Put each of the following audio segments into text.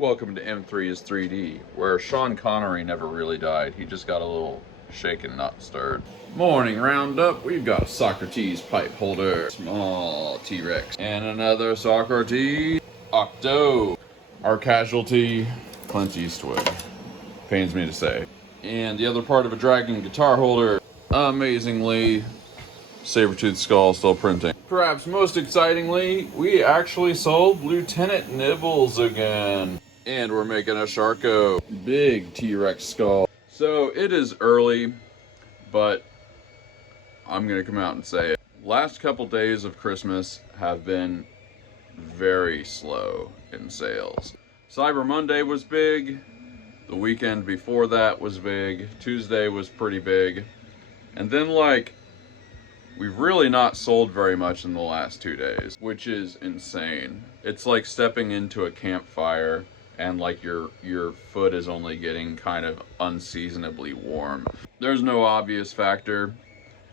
Welcome to M3 is 3D, where Sean Connery never really died. He just got a little shaken, not stirred. Morning roundup, we've got a Socrates pipe holder, small T-Rex, and another Socrates Octo. Our casualty, Clint Eastwood. Pains me to say. And the other part of a dragon guitar holder, amazingly, Sabertooth Skull still printing. Perhaps most excitingly, we actually sold Lieutenant Nibbles again. And we're making a Sharko. Big T-Rex skull. So it is early, but I'm gonna come out and say it. Last couple days of Christmas have been very slow in sales. Cyber Monday was big. The weekend before that was big. Tuesday was pretty big. And then we've really not sold very much in the last 2 days, which is insane. It's like stepping into a campfire and your foot is only getting kind of unseasonably warm. There's no obvious factor.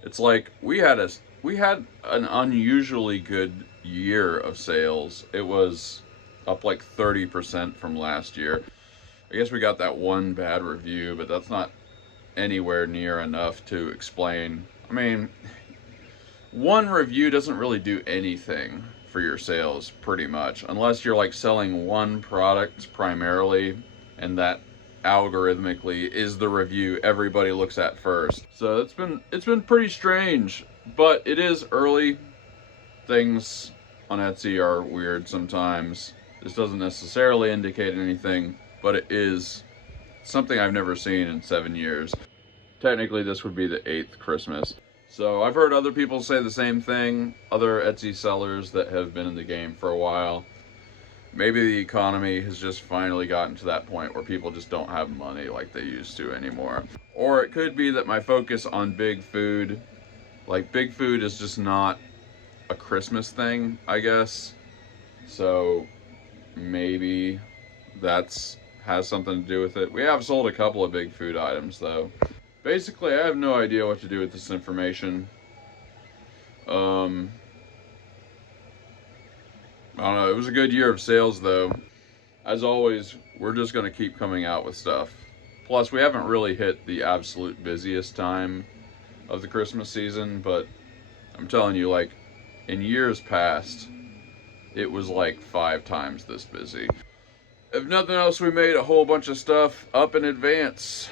It's like we had an unusually good year of sales. It was up like 30% from last year. I guess we got that one bad review, but that's not anywhere near enough to explain. I mean, one review doesn't really do anything for your sales, pretty much, unless you're like selling one product primarily, and that algorithmically is the review everybody looks at first. So it's been pretty strange, but it is early. Things on Etsy are weird sometimes. This doesn't necessarily indicate anything, but it is something I've never seen in 7 years. Technically, this would be the 8th Christmas. So I've heard other people say the same thing, other Etsy sellers that have been in the game for a while. Maybe the economy has just finally gotten to that point where people just don't have money like they used to anymore. Or it could be that my focus on big food, like big food is just not a Christmas thing, I guess. So maybe that's has something to do with it. We have sold a couple of big food items though. Basically, I have no idea what to do with this information. I don't know. It was a good year of sales, though. As always, we're just going to keep coming out with stuff. Plus, we haven't really hit the absolute busiest time of the Christmas season, but I'm telling you, like, in years past, it was like 5 times this busy. If nothing else, we made a whole bunch of stuff up in advance.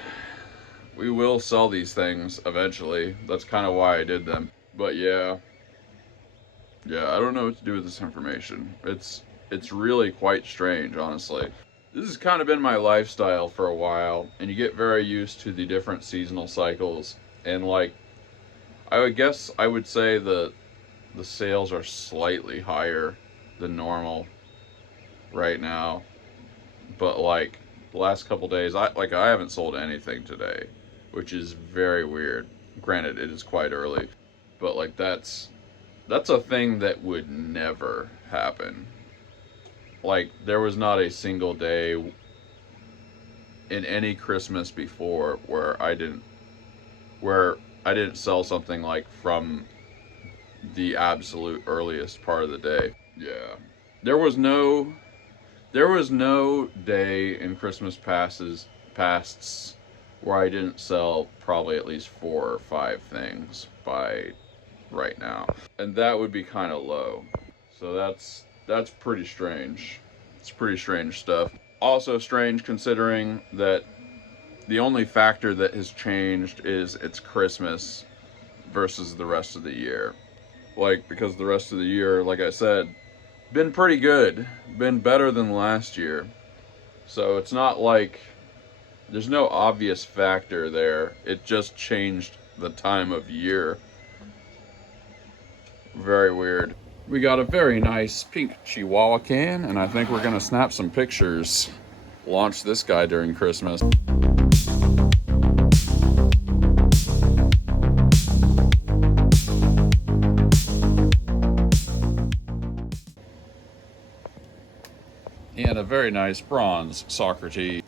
We will sell these things eventually. That's kind of why I did them. But yeah, I don't know what to do with this information. It's really quite strange, honestly. This has kind of been my lifestyle for a while, and you get very used to the different seasonal cycles. And like, I would guess I would say the sales are slightly higher than normal right now. But like the last couple days, I haven't sold anything today, which is very weird. Granted, it is quite early, but like that's a thing that would never happen. Like, there was not a single day in any Christmas before where I didn't sell something like from the absolute earliest part of the day. Yeah. There was no day in Christmas pasts where I didn't sell probably at least 4 or 5 things by right now. And that would be kind of low. So that's pretty strange. It's pretty strange stuff. Also strange considering that the only factor that has changed is it's Christmas versus the rest of the year. Like, because the rest of the year, like I said, been pretty good. Been better than last year. So it's not like there's no obvious factor there. It just changed the time of year. Very weird. We got a very nice pink Chihuahua can, and I think we're gonna snap some pictures. Launch this guy during Christmas. And a very nice bronze Socrates.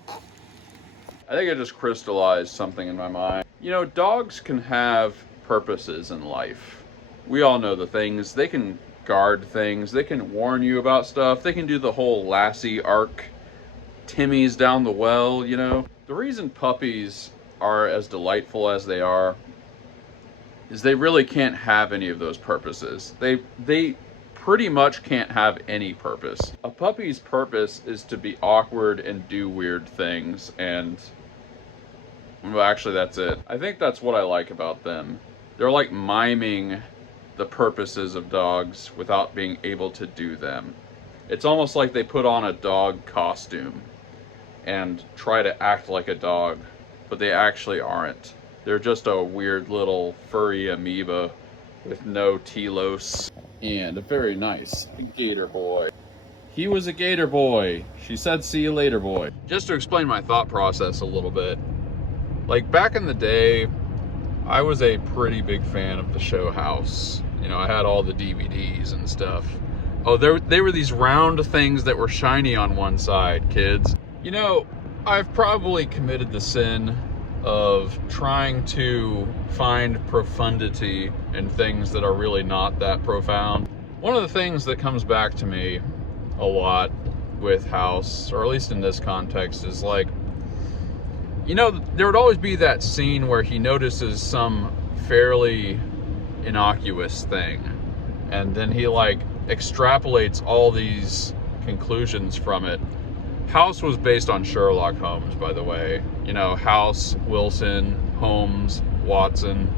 I think I just crystallized something in my mind. You know, dogs can have purposes in life. We all know the things. They can guard things. They can warn you about stuff. They can do the whole Lassie arc Timmy's down the well, you know? The reason puppies are as delightful as they are is they really can't have any of those purposes. They pretty much can't have any purpose. A puppy's purpose is to be awkward and do weird things, and well, actually that's it. I think that's what I like about them. They're like miming the purposes of dogs without being able to do them. It's almost like they put on a dog costume and try to act like a dog, but they actually aren't. They're just a weird little furry amoeba with no telos. And a very nice gator boy. He was a gator boy. She said, "See you later, boy." Just to explain my thought process a little bit. Like back in the day, I was a pretty big fan of the show House. You know, I had all the DVDs and stuff. Oh, they were these round things that were shiny on one side, kids. You know, I've probably committed the sin of trying to find profundity in things that are really not that profound. One of the things that comes back to me a lot with House, or at least in this context, is like, you know, there would always be that scene where he notices some fairly innocuous thing, and then he like extrapolates all these conclusions from it. House was based on Sherlock Holmes, by the way. You know, House, Wilson, Holmes, Watson.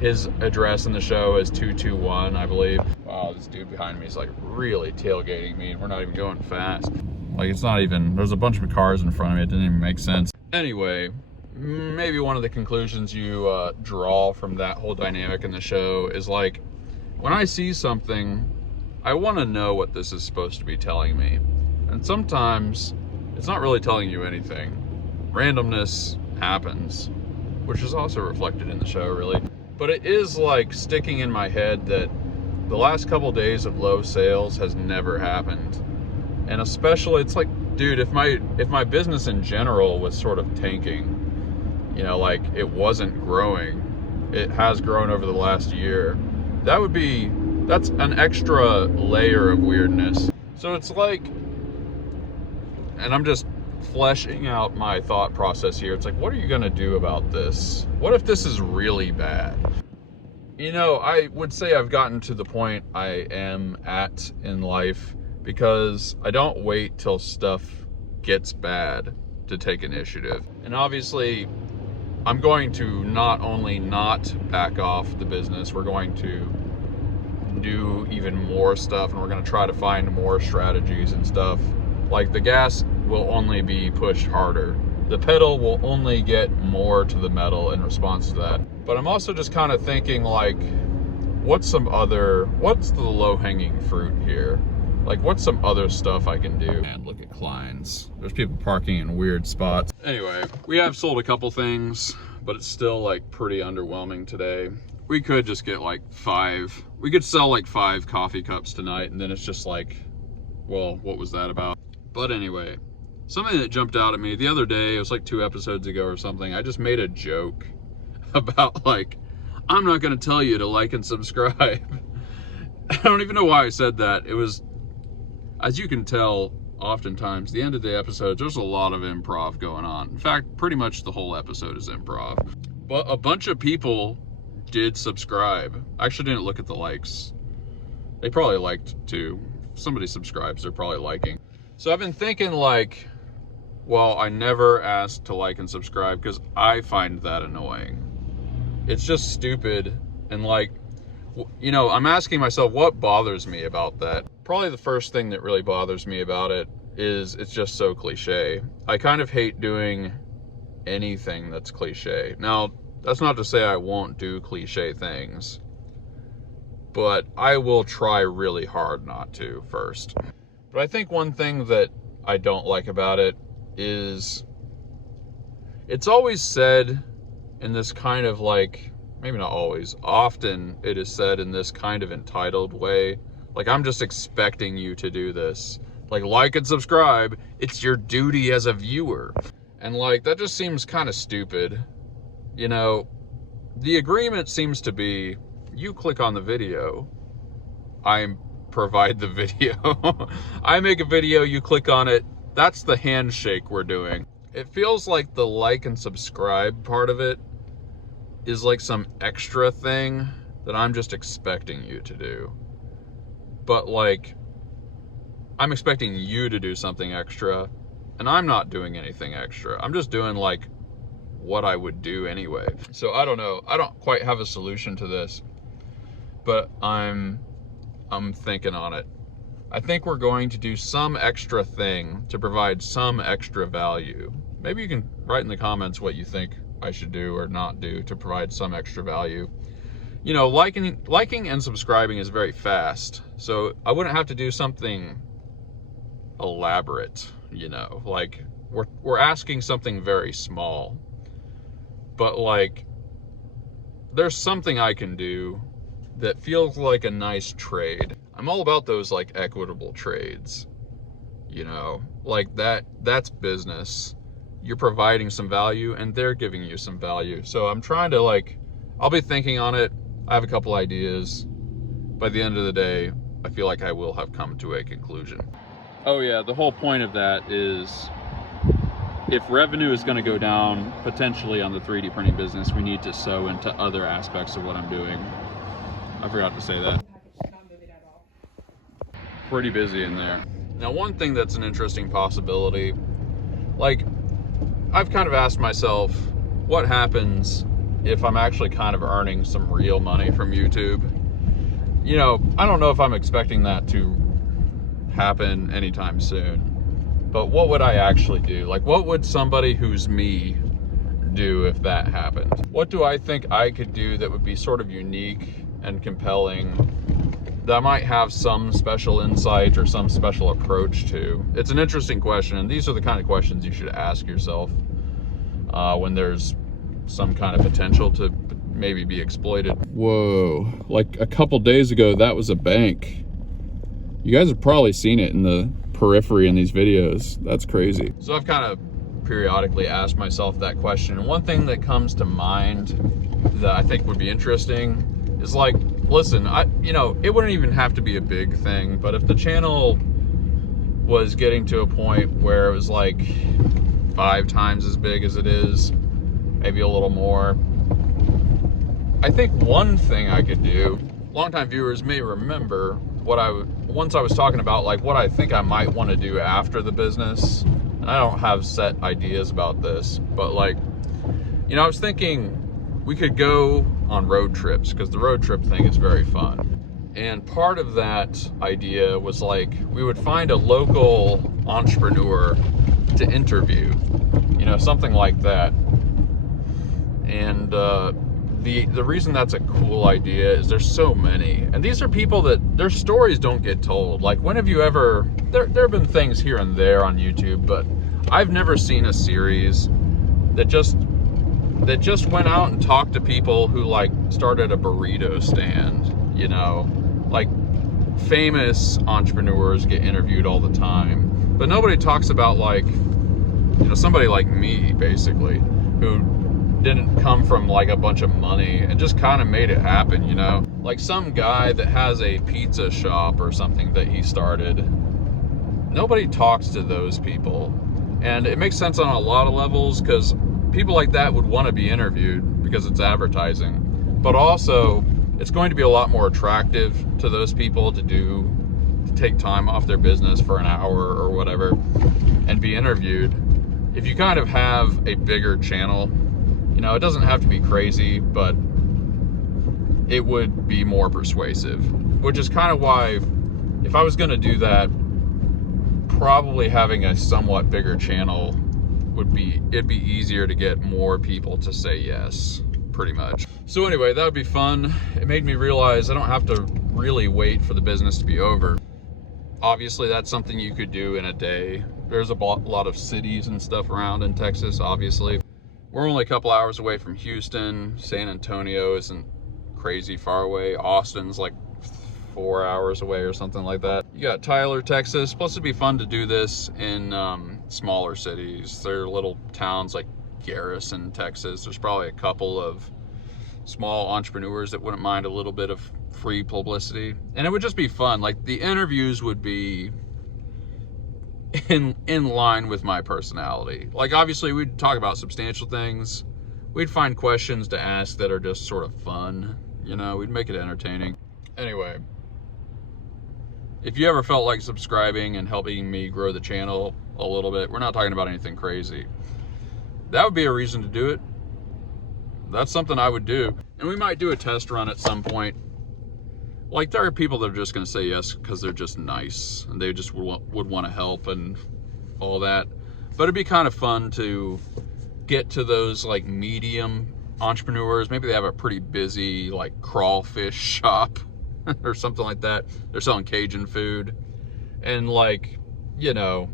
His address in the show is 221, I believe. Wow, this dude behind me is like really tailgating me, and we're not even going fast. Like, it's not even, there's a bunch of cars in front of me. It didn't even make sense. Anyway, maybe one of the conclusions you draw from that whole dynamic in the show is like, when I see something, I want to know what this is supposed to be telling me. And sometimes it's not really telling you anything. Randomness happens, which is also reflected in the show, really. But it is like sticking in my head that the last couple days of low sales has never happened. And especially, it's like, dude, if my business in general was sort of tanking, you know, like it wasn't growing, it has grown over the last year, that's an extra layer of weirdness. So it's like, and I'm just fleshing out my thought process here. It's like, what are you gonna do about this? What if this is really bad? You know, I would say I've gotten to the point I am at in life because I don't wait till stuff gets bad to take initiative. And obviously, I'm going to not only not back off the business, we're going to do even more stuff, and we're going to try to find more strategies and stuff. Like, the gas will only be pushed harder. The pedal will only get more to the metal in response to that. But I'm also just kind of thinking, like, what's the low-hanging fruit here? Like, what's some other stuff I can do? And look at Klein's. There's people parking in weird spots. Anyway, we have sold a couple things, but it's still, like, pretty underwhelming today. We could just get, like, we could sell, like, 5 coffee cups tonight, and then it's just like, well, what was that about? But anyway, something that jumped out at me the other day, it was like 2 episodes ago or something, I just made a joke about, like, I'm not going to tell you to like and subscribe. I don't even know why I said that. It was, as you can tell, oftentimes, the end of the episodes, there's a lot of improv going on. In fact, pretty much the whole episode is improv. But a bunch of people did subscribe. I actually didn't look at the likes. They probably liked too. If somebody subscribes, they're probably liking. So I've been thinking, like, well, I never asked to like and subscribe because I find that annoying. It's just stupid. And, like, you know, I'm asking myself, what bothers me about that? Probably the first thing that really bothers me about it is it's just so cliche. I kind of hate doing anything that's cliche. Now, that's not to say I won't do cliche things, but I will try really hard not to first. But I think one thing that I don't like about it is it's always said in this kind of, like, maybe not always, often it is said in this kind of entitled way, like, I'm just expecting you to do this. Like and subscribe, it's your duty as a viewer. And, like, that just seems kind of stupid. You know, the agreement seems to be, you click on the video, I provide the video. I make a video, you click on it, That's the handshake we're doing. It feels like the like and subscribe part of it is like some extra thing that I'm just expecting you to do. But like, I'm expecting you to do something extra, and I'm not doing anything extra. I'm just doing like what I would do anyway. So I don't know. I don't quite have a solution to this, but I'm thinking on it. I think we're going to do some extra thing to provide some extra value. Maybe you can write in the comments what you think I should do or not do to provide some extra value. You know, liking and subscribing is very fast, so I wouldn't have to do something elaborate, you know, like we're asking something very small, but like there's something I can do that feels like a nice trade. I'm all about those like equitable trades, you know, like that's business. You're providing some value and they're giving you some value. So I'm trying to like, I'll be thinking on it. I have a couple ideas. By the end of the day, I feel like I will have come to a conclusion. Oh yeah, the whole point of that is if revenue is going to go down potentially on the 3D printing business, we need to sow into other aspects of what I'm doing. I forgot to say that. Pretty busy in there. Now, one thing that's an interesting possibility, like I've kind of asked myself, what happens if I'm actually kind of earning some real money from YouTube? You know, I don't know if I'm expecting that to happen anytime soon, but what would I actually do? Like, what would somebody who's me do if that happened? What do I think I could do that would be sort of unique and compelling, that might have some special insight or some special approach to? It's an interesting question, and these are the kind of questions you should ask yourself when there's some kind of potential to maybe be exploited. Whoa, like a couple days ago, that was a bank. You guys have probably seen it in the periphery in these videos. That's crazy. So I've kind of periodically asked myself that question, and one thing that comes to mind that I think would be interesting is like, listen, you know, it wouldn't even have to be a big thing, but if the channel was getting to a point where it was like 5 times as big as it is, maybe a little more, I think one thing I could do, longtime viewers may remember what once I was talking about like what I think I might want to do after the business, and I don't have set ideas about this, but like, you know, I was thinking we could go on road trips, because the road trip thing is very fun. And part of that idea was like, we would find a local entrepreneur to interview, you know, something like that. And the reason that's a cool idea is there's so many, and these are people that their stories don't get told. Like, when have you ever, there have been things here and there on YouTube, but I've never seen a series that just went out and talked to people who like started a burrito stand, you know, like famous entrepreneurs get interviewed all the time, but nobody talks about like, you know, somebody like me basically, who didn't come from like a bunch of money and just kind of made it happen, you know, like some guy that has a pizza shop or something that he started. Nobody talks to those people, and it makes sense on a lot of levels, because people like that would want to be interviewed because it's advertising, but also it's going to be a lot more attractive to those people to take time off their business for an hour or whatever and be interviewed. If you kind of have a bigger channel, you know, it doesn't have to be crazy, but it would be more persuasive, which is kind of why, if I was going to do that, probably having a somewhat bigger channel it'd be easier to get more people to say yes, pretty much. So anyway, that would be fun. It made me realize I don't have to really wait for the business to be over. Obviously, that's something you could do in a day. There's a lot of cities and stuff around in Texas, obviously. We're only a couple hours away from Houston. San Antonio isn't crazy far away. Austin's like 4 hours away or something like that. You got Tyler, Texas. Plus, it'd be fun to do this in smaller cities. There are little towns like Garrison, Texas. There's probably a couple of small entrepreneurs that wouldn't mind a little bit of free publicity, and it would just be fun. Like, the interviews would be in line with my personality. Like, obviously, we'd talk about substantial things. We'd find questions to ask that are just sort of fun. You know, we'd make it entertaining. Anyway, if you ever felt like subscribing and helping me grow the channel a little bit, we're not talking about anything crazy, that would be a reason to do it. That's something I would do. And we might do a test run at some point. Like, there are people that are just going to say yes because they're just nice and they just would want to help and all that. But it'd be kind of fun to get to those like medium entrepreneurs. Maybe they have a pretty busy like crawfish shop or something like that. They're selling Cajun food. And like, you know,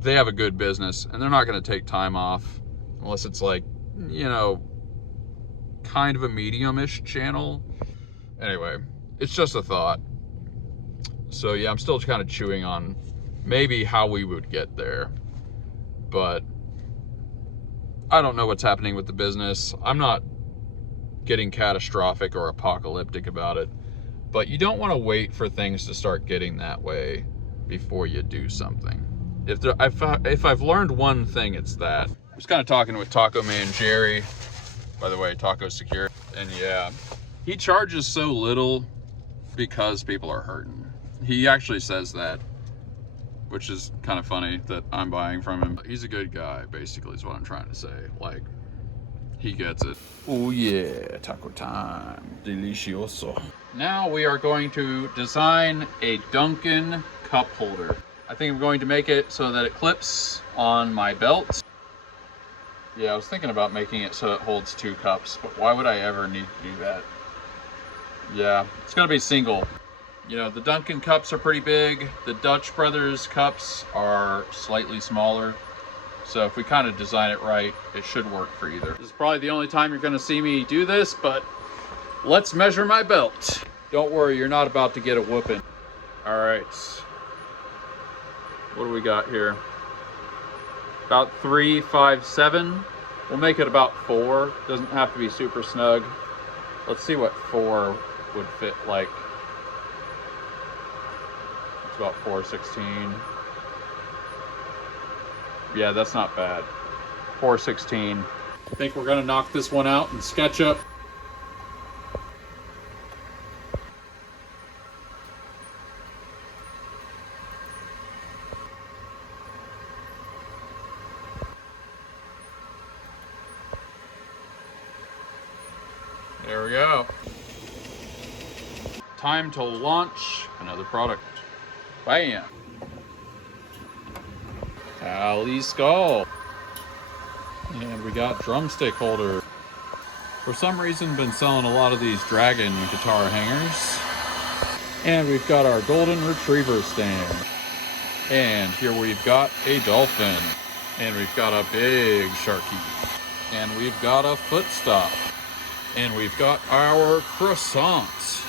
they have a good business and they're not going to take time off unless it's like, you know, kind of a medium-ish channel. Anyway, it's just a thought. So yeah, I'm still kind of chewing on maybe how we would get there, but I don't know what's happening with the business. I'm not getting catastrophic or apocalyptic about it, but you don't want to wait for things to start getting that way before you do something. If I've learned one thing, it's that. I was kind of talking with Taco Man Jerry, by the way, Taco Secure, and yeah, he charges so little because people are hurting. He actually says that, which is kind of funny that I'm buying from him. He's a good guy, basically, is what I'm trying to say. Like, he gets it. Oh yeah, taco time. Delicioso. Now we are going to design a Dunkin cup holder. I think I'm going to make it so that it clips on my belt. Yeah, I was thinking about making it so it holds 2 cups, but why would I ever need to do that? Yeah, it's gonna be single. You know, the Dunkin cups are pretty big. The Dutch Brothers cups are slightly smaller. So if we kind of design it right, it should work for either. This is probably the only time you're gonna see me do this, but let's measure my belt. Don't worry, you're not about to get a whooping. All right, what do we got here? About 3, 5, 7. We'll make it about 4. Doesn't have to be super snug. Let's see what 4 would fit like. It's about 4/16. Yeah, that's not bad. 4/16. I think we're gonna knock this one out and sketch up. There we go. Time to launch another product. Bam. Tally skull. And we got drumstick holder. For some reason, been selling a lot of these dragon guitar hangers. And we've got our golden retriever stand. And here we've got a dolphin. And we've got a big sharky. And we've got a foot stop. And we've got our croissants.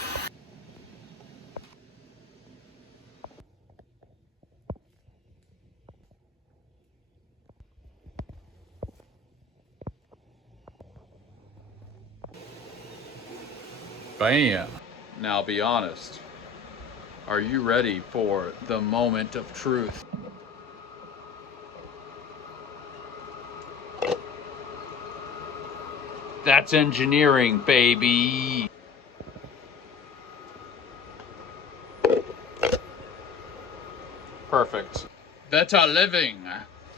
Bam. Now be honest. Are you ready for the moment of truth? That's engineering, baby. Perfect. Better living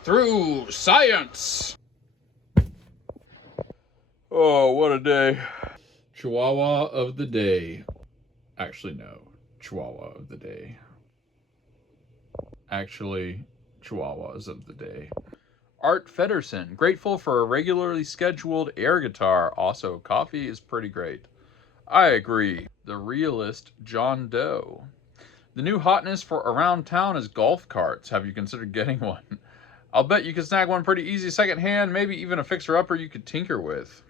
through science. Oh, what a day. Chihuahua of the day. Actually, no. Chihuahua of the day. Actually, Chihuahuas of the day. Art Fedderson, grateful for a regularly scheduled air guitar. Also, coffee is pretty great. I agree. The realist John Doe. The new hotness for around town is golf carts. Have you considered getting one? I'll bet you can snag one pretty easy secondhand, maybe even a fixer-upper you could tinker with.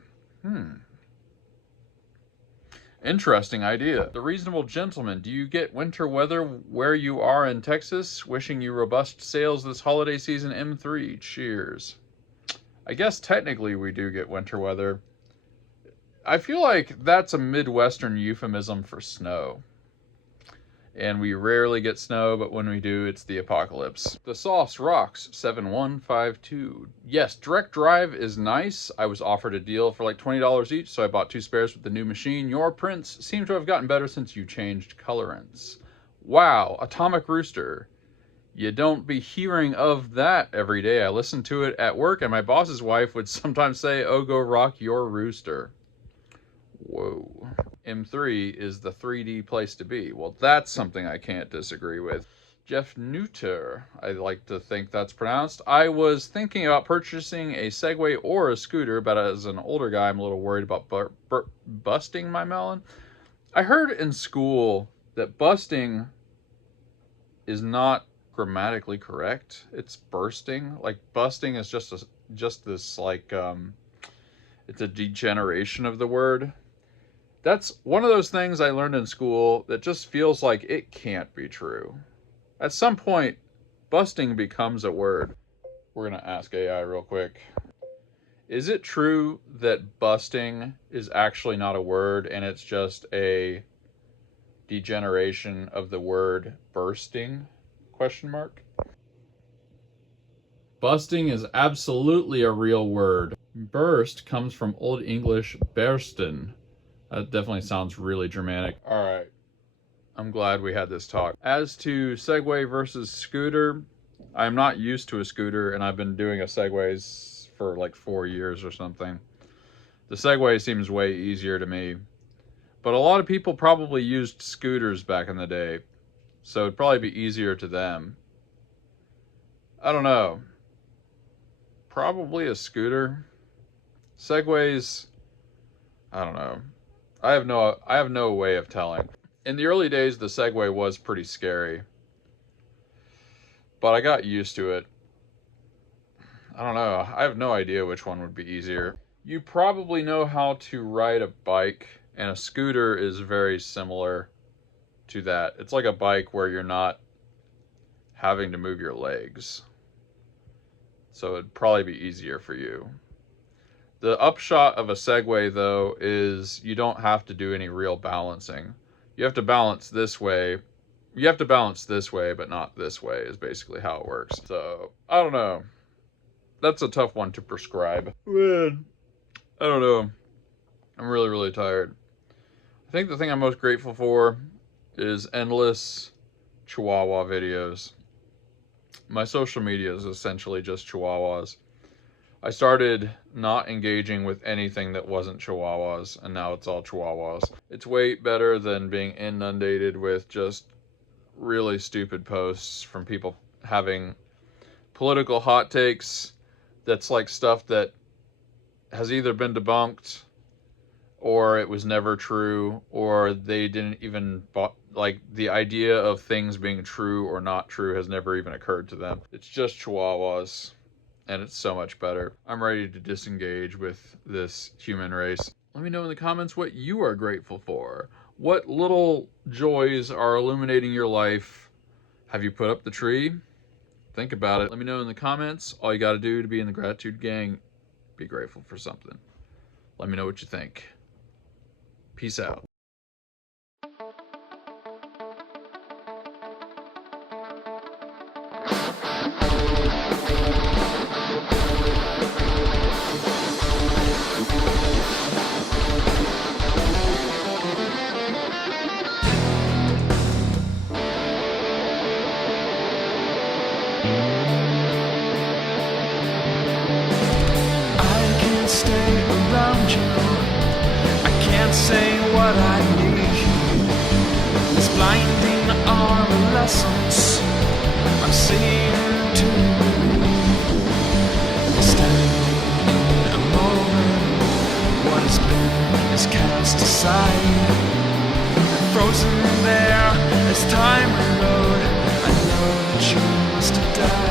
Interesting idea. The Reasonable Gentleman, do you get winter weather where you are in Texas? Wishing you robust sales this holiday season, M3. Cheers. I guess technically we do get winter weather. I feel like that's a Midwestern euphemism for snow. and we rarely get snow, but when we do, it's the apocalypse. The sauce rocks 7152. Yes, direct drive is nice. I was offered a deal for like $20 each, so I bought 2 spares with the new machine. Your prints seem to have gotten better since you changed colorants. Wow, Atomic Rooster. You don't be hearing of that every day. I listen to it at work, and my boss's wife would sometimes say, "Oh, go rock your rooster." Whoa. M3 is the 3D place to be. Well, that's something I can't disagree with. Jeff Neuter, I like to think that's pronounced. I was thinking about purchasing a Segway or a scooter, but as an older guy, I'm a little worried about busting my melon. I heard in school that busting is not grammatically correct. It's bursting. Like, busting is just this like it's a degeneration of the word. That's one of those things I learned in school that just feels like it can't be true. At some point, busting becomes a word. We're gonna ask AI real quick. Is it true that busting is actually not a word and it's just a degeneration of the word bursting? Question mark. Busting is absolutely a real word. Burst comes from Old English bersten. That definitely sounds really Germanic. All right, I'm glad we had this talk. As to Segway versus scooter, I'm not used to a scooter, and I've been doing a Segways for like 4 years or something. The Segway seems way easier to me, but a lot of people probably used scooters back in the day, so it'd probably be easier to them. I don't know. Probably a scooter. Segways, I don't know. I have no way of telling. In the early days, the Segway was pretty scary, but I got used to it. I don't know. I have no idea which one would be easier. You probably know how to ride a bike, and a scooter is very similar to that. It's like a bike where you're not having to move your legs. So it'd probably be easier for you. The upshot of a Segway, though, is you don't have to do any real balancing. You have to balance this way. You have to balance this way, but not this way, is basically how it works. So, I don't know. That's a tough one to prescribe. Man, I don't know. I'm really, really tired. I think the thing I'm most grateful for is endless Chihuahua videos. My social media is essentially just Chihuahuas. I started not engaging with anything that wasn't Chihuahuas, and now it's all Chihuahuas. It's way better than being inundated with just really stupid posts from people having political hot takes that's like stuff that has either been debunked or it was never true, or they didn't even, like, the idea of things being true or not true has never even occurred to them. It's just Chihuahuas, and it's so much better. I'm ready to disengage with this human race. Let me know in the comments what you are grateful for. What little joys are illuminating your life? Have you put up the tree? Think about it. Let me know in the comments. All you gotta do to be in the gratitude gang, be grateful for something. Let me know what you think. Peace out. Stay around you. I can't say what I need. This blinding adolescence I'm seeing to believe. Standing in a moment, what has been is cast aside, frozen there as time rode. I know that you must have died.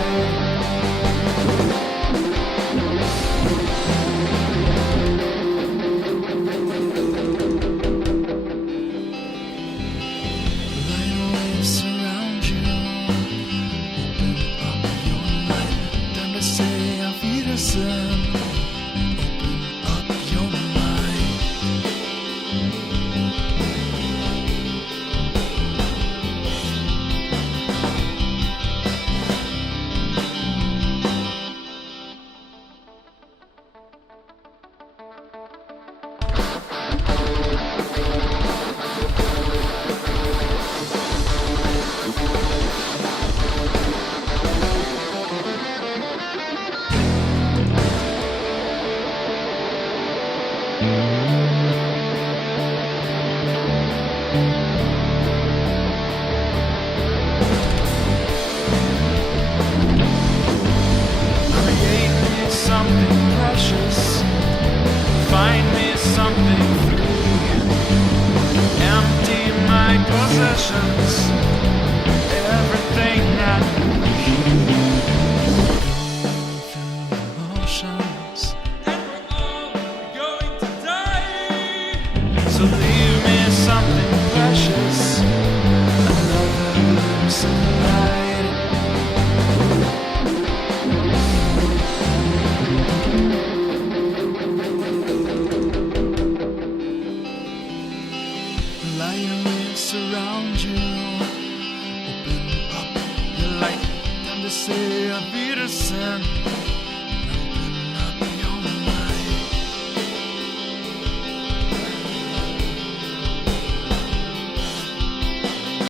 to say Auf Wiedersehen.